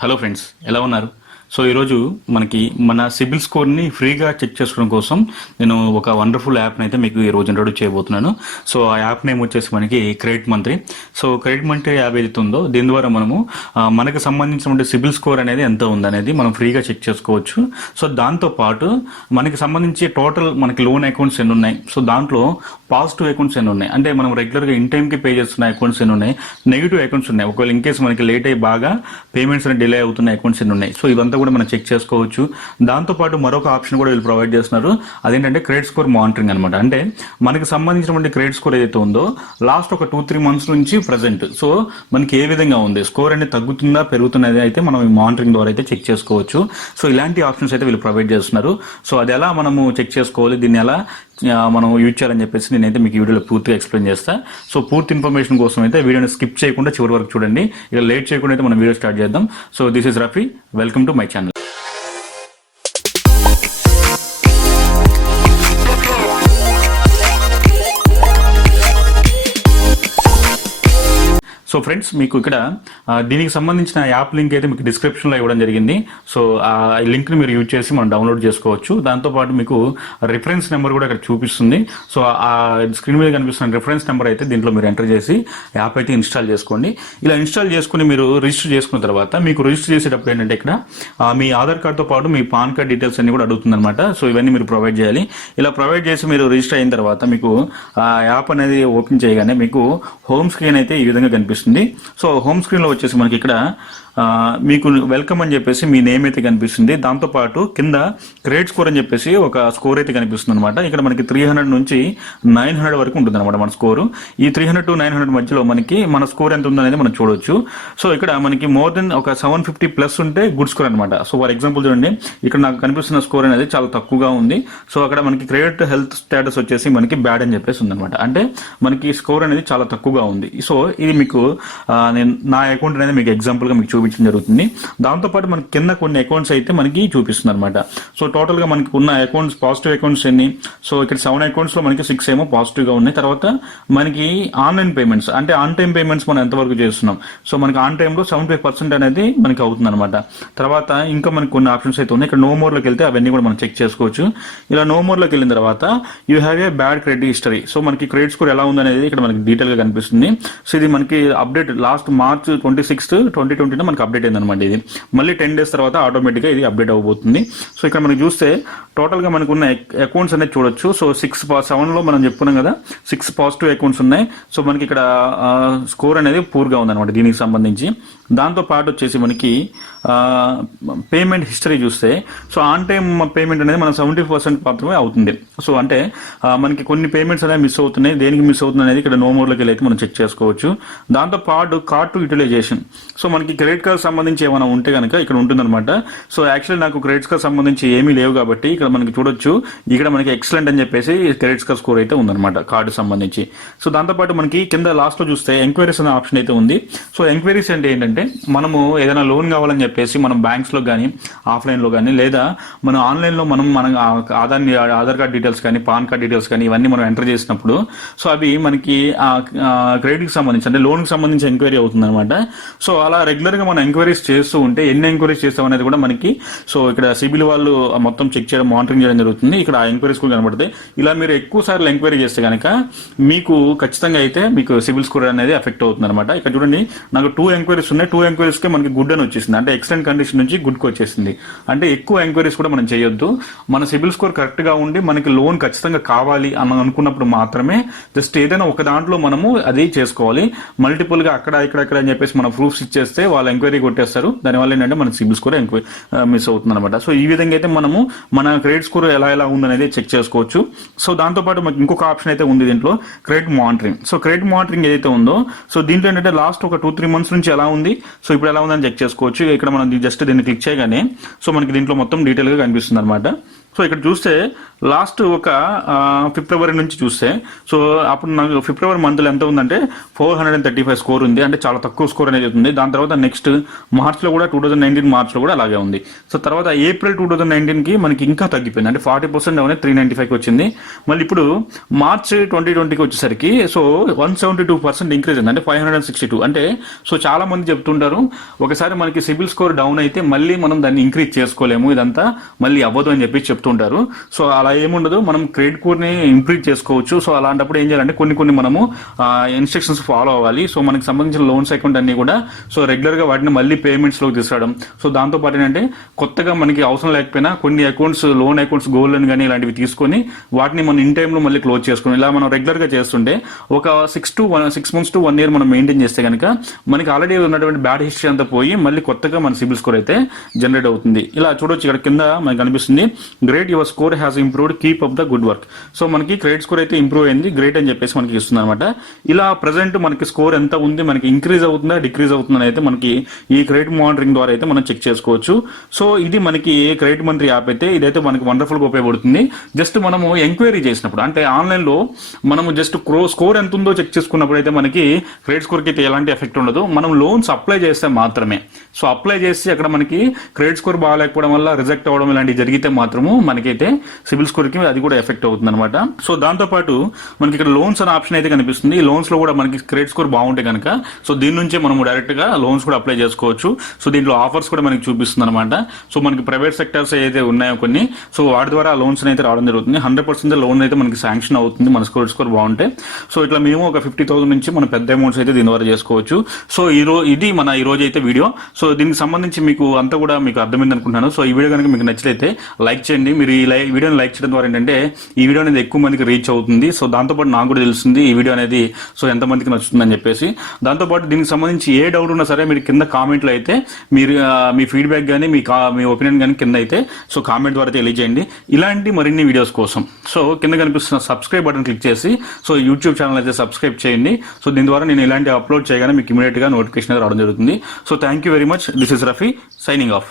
Hello friends, ఎలా ఉన్నారు? So ఈరోజు మనకి మన సిబిల్ స్కోర్ని ఫ్రీగా చెక్ చేసుకోవడం కోసం నేను ఒక వండర్ఫుల్ యాప్ని అయితే మీకు ఈరోజు ఇంట్రొడ్యూస్ చేయబోతున్నాను. సో ఆ యాప్ నేమ్ వచ్చేసి మనకి క్రెడిట్ మంత్రి. సో క్రెడిట్ మంత్రి యాప్ ఏదైతే ఉందో దీని ద్వారా మనము మనకు సంబంధించిన సిబిల్ స్కోర్ అనేది ఎంత ఉందనేది మనం ఫ్రీగా చెక్ చేసుకోవచ్చు. సో దాంతోపాటు మనకి సంబంధించి టోటల్ మనకి లోన్ అకౌంట్స్ ఎన్ని ఉన్నాయి, సో దాంట్లో పాజిటివ్ అకౌంట్స్ ఎన్ని ఉన్నాయి, అంటే మనం రెగ్యులర్గా ఇన్ టైంకి పే చేస్తున్న అకౌంట్స్ ఎన్ని ఉన్నాయి, నెగిటివ్ అకౌంట్స్ ఉన్నాయి, ఒకవేళ ఇన్ కేసు మనకి లేట్ అయ్యి బాగా పేమెంట్స్ అనేది డిలే అవుతున్న అకౌంట్స్ ఎన్ని ఉన్నాయి, సో ఇదంతా కూడా మనం చెక్ చేసుకోవచ్చు. దాంతోపాటు మరొక ఆప్షన్ కూడా వీళ్ళు ప్రొవైడ్ చేస్తున్నారు, అదేంటంటే క్రెడిట్ స్కోర్ మానిటరింగ్ అనమాట. అంటే మనకి సంబంధించినటువంటి క్రెడిట్ స్కోర్ ఏదైతే ఉందో లాస్ట్ ఒక 2-3 months నుంచి ప్రజెంట్ సో మనకి ఏ విధంగా ఉంది, స్కోర్ అనేది తగ్గుతుందా పెరుగుతున్నది అయితే మనం ఈ మానిటరింగ్ ద్వారా అయితే చెక్ చేసుకోవచ్చు. సో ఇలాంటి ఆప్షన్స్ అయితే వీళ్ళు ప్రొవైడ్ చేస్తున్నారు. సో అది ఎలా మనము చెక్ చేసుకోవాలి, దీన్ని ఎలా మనం యూజ్ చేయాలని చెప్పేసి నేనైతే మీకు ఈ వీడియోలో పూర్తిగా ఎక్స్ప్లెయిన్ చేస్తా. సో పూర్తి ఇన్ఫర్మేషన్ కోసం అయితే వీడియోని స్కిప్ చేయకుండా చివరి వరకు చూడండి. ఇక లేట్ చేయకుండా అయితే మనం వీడియో స్టార్ట్ చేద్దాం. So this is Rafi, welcome to my channel. So friends, మీకు ఇక్కడ దీనికి సంబంధించిన యాప్ లింక్ అయితే మీకు డిస్క్రిప్షన్లో ఇవ్వడం జరిగింది. సో ఆ లింక్ని మీరు యూజ్ చేసి మనం డౌన్లోడ్ చేసుకోవచ్చు. దాంతోపాటు మీకు రిఫరెన్స్ నెంబర్ కూడా ఇక్కడ చూపిస్తుంది. సో ఆ స్క్రీన్ మీద కనిపిస్తున్న రిఫరెన్స్ నెంబర్ అయితే దీంట్లో మీరు ఎంటర్ చేసి యాప్ అయితే ఇన్స్టాల్ చేసుకోండి. ఇలా ఇన్స్టాల్ చేసుకుని మీరు రిజిస్టర్ చేసుకున్న తర్వాత మీకు రిజిస్టర్ చేసేటప్పుడు ఏంటంటే ఇక్కడ మీ ఆధార్ కార్డ్తో పాటు మీ పాన్ కార్డ్ డీటెయిల్స్ అన్ని కూడా అడుగుతుంది అనమాట. సో ఇవన్నీ మీరు ప్రొవైడ్ చేయాలి. ఇలా ప్రొవైడ్ చేసి మీరు రిజిస్టర్ అయిన తర్వాత మీకు ఆ యాప్ అనేది ఓపెన్ చేయగానే మీకు హోమ్ స్క్రీన్ అయితే ఈ విధంగా కనిపిస్తుంది. సో హోమ్ స్క్రీన్ లో వచ్చేసి మనకి ఇక్కడ మీకు వెల్కమ్ అని చెప్పేసి మీ నేమ్ అయితే కనిపిస్తుంది. దాంతోపాటు కింద క్రెడిట్ స్కోర్ అని చెప్పేసి ఒక స్కోర్ అయితే కనిపిస్తుంది అనమాట. ఇక్కడ మనకి 300 నుంచి 900 వరకు ఉంటుంది అనమాట మన స్కోరు. ఈ 300 to 900 మధ్యలో మనకి మన స్కోర్ ఎంత ఉందనేది మనం చూడొచ్చు. సో ఇక్కడ మనకి మోర్ దెన్ ఒక 750+ ఉంటే గుడ్ స్కోర్ అనమాట. సో ఫర్ ఎగ్జాంపుల్ చూడండి, ఇక్కడ నాకు కనిపిస్తున్న స్కోర్ అనేది చాలా తక్కువగా ఉంది. సో అక్కడ మనకి క్రెడిట్ హెల్త్ స్టేటస్ వచ్చేసి మనకి బ్యాడ్ అని చెప్పేసి ఉందన్నమాట. అంటే మనకి స్కోర్ అనేది చాలా తక్కువగా ఉంది. సో ఇది మీకు నేను నా అకౌంట్ అనేది మీకు ఎగ్జాంపుల్గా మీకు చూపించడం జరుగుతుంది. దాంతోపాటు మనకి కింద కొన్ని అకౌంట్స్ అయితే మనకి చూపిస్తుంది అనమాట. సో టోటల్గా మనకి ఉన్న అకౌంట్స్ పాజిటివ్ అకౌంట్స్ ఎన్ని, సో ఇక్కడ 7 అకౌంట్స్లో మనకి 6 ఏమో పాజిటివ్గా ఉన్నాయి. తర్వాత మనకి ఆన్లైన్ పేమెంట్స్ అంటే ఆన్ టైం పేమెంట్స్ మనం ఎంతవరకు చేస్తున్నాం, సో మనకి ఆన్ టైంలో 75% అనేది మనకి అవుతుంది అనమాట. తర్వాత ఇంకా మనకి కొన్ని ఆప్షన్స్ అయితే ఉన్నాయి. ఇక్కడ నో మోర్లోకి వెళ్తే అవన్నీ కూడా మనం చెక్ చేసుకోవచ్చు. ఇలా నో మోర్లోకి వెళ్ళిన తర్వాత you have a bad credit history. So మనకి క్రెడిట్ స్కోర్ ఎలా ఉందనేది ఇక్కడ మనకి డీటెయిల్గా కనిపిస్తుంది. సో ఇది మనకి అప్డేట్ లాస్ట్ March 26, 2020 మనకి అప్డేట్ అయిందనమాట. ఇది మళ్ళీ 10 days తర్వాత ఆటోమేటిక్గా ఇది అప్డేట్ అవబోతుంది. సో ఇక్కడ మనం చూస్తే టోటల్గా మనకు ఉన్న అకౌంట్స్ అనేది చూడొచ్చు. సో 7లో మనం చెప్పుకున్నాం కదా, 6 పాజిటివ్ అకౌంట్స్ ఉన్నాయి. సో మనకి ఇక్కడ స్కోర్ అనేది పూర్గా ఉందన్నమాట దీనికి సంబంధించి. దాంతో పాటు వచ్చేసి మనకి పేమెంట్ హిస్టరీ చూస్తే సో ఆన్ టైం పేమెంట్ అనేది మనం 70% మాత్రమే అవుతుంది. సో అంటే మనకి కొన్ని పేమెంట్స్ అనేవి మిస్ అవుతున్నాయి. దేనికి మిస్ అవుతుంది అనేది ఇక్కడ నో మోర్లోకి వెళ్ళి అయితే మనం చెక్ చేసుకోవచ్చు. దాంతో పాటు కార్డ్ టు యూటిలైజేషన్. సో మనకి క్రెడిట్ కార్డ్ సంబంధించి ఏమైనా ఉంటే కనుక ఇక్కడ ఉంటుందన్నమాట. సో యాక్చువల్లీ నాకు క్రెడిట్ కార్డ్ సంబంధించి ఏమీ లేవు కాబట్టి ఇక్కడ మనకి చూడొచ్చు, ఇక్కడ మనకి ఎక్సలెంట్ అని చెప్పేసి క్రెడిట్ కార్డ్ స్కోర్ అయితే ఉందన్నమాట కార్డు సంబంధించి. సో దాంతోపాటు మనకి కింద లాస్ట్లో చూస్తే ఎంక్వైరీస్ అనే ఆప్షన్ అయితే ఉంది. సో ఎంక్వైరీస్ అంటే ఏంటంటే మనము ఏదైనా లోన్ కావాలని చెప్పేసి మనం బ్యాంక్స్లో కానీ ఆఫ్లైన్లో కానీ లేదా మనం ఆన్లైన్లో మన ఆధార్ కార్డ్ డీటెయిల్స్ కానీ పాన్ కార్డ్ డీటెయిల్స్ కానీ ఇవన్నీ మనం ఎంటర్ చేసినప్పుడు సో అవి మనకి క్రెడిట్కి సంబంధించి అంటే లోన్కి సంబంధించి ఎంక్వైరీ అవుతుంది అనమాట. సో అలా రెగ్యులర్గా మనం ఎంక్వైరీస్ చేస్తూ ఉంటే ఎన్ని ఎంక్వైరీస్ చేస్తాం అనేది కూడా మనకి సో ఇక్కడ సిబిల్ వాళ్ళు మొత్తం చెక్ చేయడం మానిటరింగ్ చేయడం జరుగుతుంది. ఇక్కడ ఆ ఎంక్వైరీస్ కూడా కనబడతాయి. ఇలా మీరు ఎక్కువ సార్లు ఎంక్వైరీ చేస్తే కనుక మీకు ఖచ్చితంగా అయితే మీకు సిబిల్ స్కోర్ అనేది ఎఫెక్ట్ అవుతుంది అనమాట. ఇక్కడ చూడండి, నాకు 2 ఎంక్వైరీస్ ఉన్నాయి. 2 ఎంక్వైరీస్కే మనకి గుడ్ అని వచ్చేసింది, అంటే ఎక్సలెంట్ కండిషన్ నుంచి గుడ్కి వచ్చేసింది. అంటే ఎక్కువ ఎంక్వైరీస్ కూడా మనం చేయొద్దు. మన సిబిల్ స్కోర్ కరెక్ట్గా ఉండి మనకి లోన్ ఖచ్చితంగా కావాలి అని అనుకున్నప్పుడు మాత్రమే జస్ట్ ఏదైనా ఒక దాంట్లో మనము అది చేసుకోవాలి. మల్టిపుల్గా అక్కడ ఇక్కడ అని చెప్పేసి మన ప్రూఫ్స్ ఇచ్చేస్తే వాళ్ళు ఎంక్వైరీ కొట్టేస్తారు. దానివల్ల ఏంటంటే మన సిబిల్ స్కోర్ మిస్ అవుతుంది అనమాట. సో ఈ విధంగా అయితే మనము మన క్రెడిట్ స్కోర్ ఎలా ఉందనేది చెక్ చేసుకోవచ్చు. సో దాంతోపాటు మనకి ఇంకొక ఆప్షన్ అయితే ఉంది దీంట్లో, credit monitoring. So credit monitoring ఏదైతే ఉందో సో దీంట్లో ఏంటంటే లాస్ట్ ఒక 2-3 months నుంచి ఎలా ఉంది, సో ఇప్పుడు ఎలా ఉందని చెక్ చేసుకోవచ్చు. ఇక్కడ మనం జస్ట్ దీన్ని క్లిక్ చేయగానే సో మనకి దీంట్లో మొత్తం డీటెయిల్గా కనిపిస్తుంది అనమాట. సో ఇక్కడ చూస్తే లాస్ట్ ఒక ఫిబ్రవరి నుంచి చూస్తే, సో అప్పుడు నాకు ఫిబ్రవరి మంత్లో ఎంత ఉందంటే 435 స్కోర్ ఉంది, అంటే చాలా తక్కువ స్కోర్ అనేది ఉంది. దాని తర్వాత నెక్స్ట్ మార్చ్లో కూడా 2019 మార్చ్లో కూడా అలాగే ఉంది. సో తర్వాత ఏప్రిల్ 2019కి మనకి ఇంకా తగ్గిపోయింది, అంటే 40% డౌన్ 395కి వచ్చింది. మళ్ళీ ఇప్పుడు మార్చ్ 2020కి వచ్చేసరికి సో 172% ఇంక్రీజ్ అయింది, అంటే 562. అంటే సో చాలా మంది చెప్తుంటారు ఒకసారి మనకి సిబిల్ స్కోర్ డౌన్ అయితే మళ్ళీ మనం దాన్ని ఇంక్రీజ్ చేసుకోలేము, ఇదంతా మళ్ళీ అవ్వదు అని చెప్పి చెప్తుంటారు. సో అలా ఏముండదు, మనం క్రెడిట్ స్కోర్ ని ఇంప్రూవ్ చేసుకోవచ్చు. సో అలాంటప్పుడు ఏం చేయాలంటే కొన్ని మనము ఇన్స్ట్రక్షన్స్ ఫాలో అవ్వాలి. సో మనకి సంబంధించిన లోన్స్ అకౌంట్ అన్ని కూడా సో రెగ్యులర్ గా వాటిని మళ్ళీ పేమెంట్స్ లోకి తీసుకురావడం. సో దాంతో పాటు ఏంటంటే కొత్తగా మనకి అవసరం లేకపోయినా కొన్ని accounts, loan accounts, gold loan కానీ ఇలాంటివి తీసుకొని వాటిని మనం ఇన్ టైంలో మళ్ళీ క్లోజ్ చేసుకుని ఇలా మనం రెగ్యులర్ గా చేస్తుంటే ఒక 6 months to 1 year మనం మెయింటైన్ చేస్తే కనుక మనకి ఆల్రెడీ ఉన్నటువంటి బ్యాడ్ హిస్టరీ అంతా పోయి మళ్ళీ కొత్తగా మన సిబిల్ స్కోర్ అయితే జనరేట్ అవుతుంది. ఇలా చూడొచ్చు, ఇక్కడ కింద మనకి కనిపిస్తుంది great your score has improved, keep up the good work. So మనకి క్రెడిట్ స్కోర్ అయితే ఇంప్రూవ్ అయింది, గ్రేట్ అని చెప్పేసి మనకి ఇస్తుంది అనమాట. ఇలా ప్రెసెంట్ మనకి స్కోర్ ఎంత ఉంది, మనకి ఇంక్రీజ్ అవుతుందా డిక్రీజ్ అవుతుందని అయితే మనకి ఈ క్రెడిట్ మానిటరింగ్ ద్వారా అయితే మనం చెక్ చేసుకోవచ్చు. సో ఇది మనకి క్రెడిట్ మంత్రి యాప్ అయితే ఇదైతే మనకి వండర్ఫుల్ గా ఉపయోగపడుతుంది. జస్ట్ మనము ఎంక్వైరీ చేసినప్పుడు, అంటే ఆన్లైన్ లో మనము జస్ట్ స్కోర్ ఎంత ఉందో చెక్ చేసుకున్నప్పుడు అయితే మనకి క్రెడిట్ స్కోర్ కి అయితే ఎలాంటి ఎఫెక్ట్ ఉండదు. మనం లోన్స్ అప్లై చేస్తే మాత్రమే, సో అప్లై చేసి అక్కడ మనకి క్రెడిట్ స్కోర్ బాగాలేకపోవడం వల్ల రిజెక్ట్ అవ్వడం ఇలాంటివి జరిగితే మాత్రము మనకైతే సిబిల్ స్కోర్ కి అది కూడా ఎఫెక్ట్ అవుతుంది అనమాట. సో దాంతో పాటు మనకి ఇక్కడ లోన్స్ అనే ఆప్షన్ అయితే కనిపిస్తుంది. ఈ లోన్స్ లో కూడా మనకి క్రెడిట్ స్కోర్ బాగుంటే కనుక సో దీని నుంచే మనం డైరెక్ట్ గా లోన్స్ కూడా అప్లై చేసుకోవచ్చు. సో దీంట్లో ఆఫర్స్ కూడా మనకి చూపిస్తుంది అనమాట. సో మనకి ప్రైవేట్ సెక్టర్స్ ఏదైతే ఉన్నాయో కొన్ని, సో వాటి ద్వారా లోన్స్ అయితే రావడం జరుగుతుంది. 100% లోన్ అయితే మనకి శాంక్షన్ అవుతుంది మన క్రెడిట్ స్కోర్ బాగుంటే. సో ఇట్లా మేము ఒక 50,000 నుంచి మనం పెద్ద అమౌంట్స్ అయితే దీని ద్వారా చేసుకోవచ్చు. సో ఇది మన ఈ రోజు అయితే వీడియో. సో దీనికి సంబంధించి మీకు అంతా కూడా మీకు అర్థమైంది అనుకుంటున్నాను. సో ఈ వీడియో కనుక మీకు నచ్చితే లైక్ చేయండి. మీరు ఈ వీడియోని లైక్ చేయడం ద్వారా ఏంటంటే ఈ వీడియో అనేది ఎక్కువ మందికి రీచ్ అవుతుంది. సో దాంతోపాటు నాకు కూడా తెలుస్తుంది ఈ వీడియో అనేది సో ఎంతమందికి నచ్చుతుందని చెప్పేసి. దాంతోపాటు దీనికి సంబంధించి ఏ డౌట్ ఉన్నా సరే మీరు కింద కామెంట్లో అయితే మీరు మీ ఫీడ్బ్యాక్ కానీ మీ ఒపీనియన్ కానీ కింద అయితే సో కామెంట్ ద్వారా తెలియజేయండి. ఇలాంటి మరిన్ని వీడియోస్ కోసం సో కింద కనిపిస్తున్న సబ్స్క్రైబ్ బటన్ క్లిక్ చేసి సో యూట్యూబ్ ఛానల్ అయితే సబ్స్క్రైబ్ చేయండి. సో దీని ద్వారా నేను ఇలాంటి అప్లోడ్ చేయగానే మీకు ఇమీడియట్ గా నోటిఫికేషన్ రావడం జరుగుతుంది. So thank you very much. This is Rafi signing off.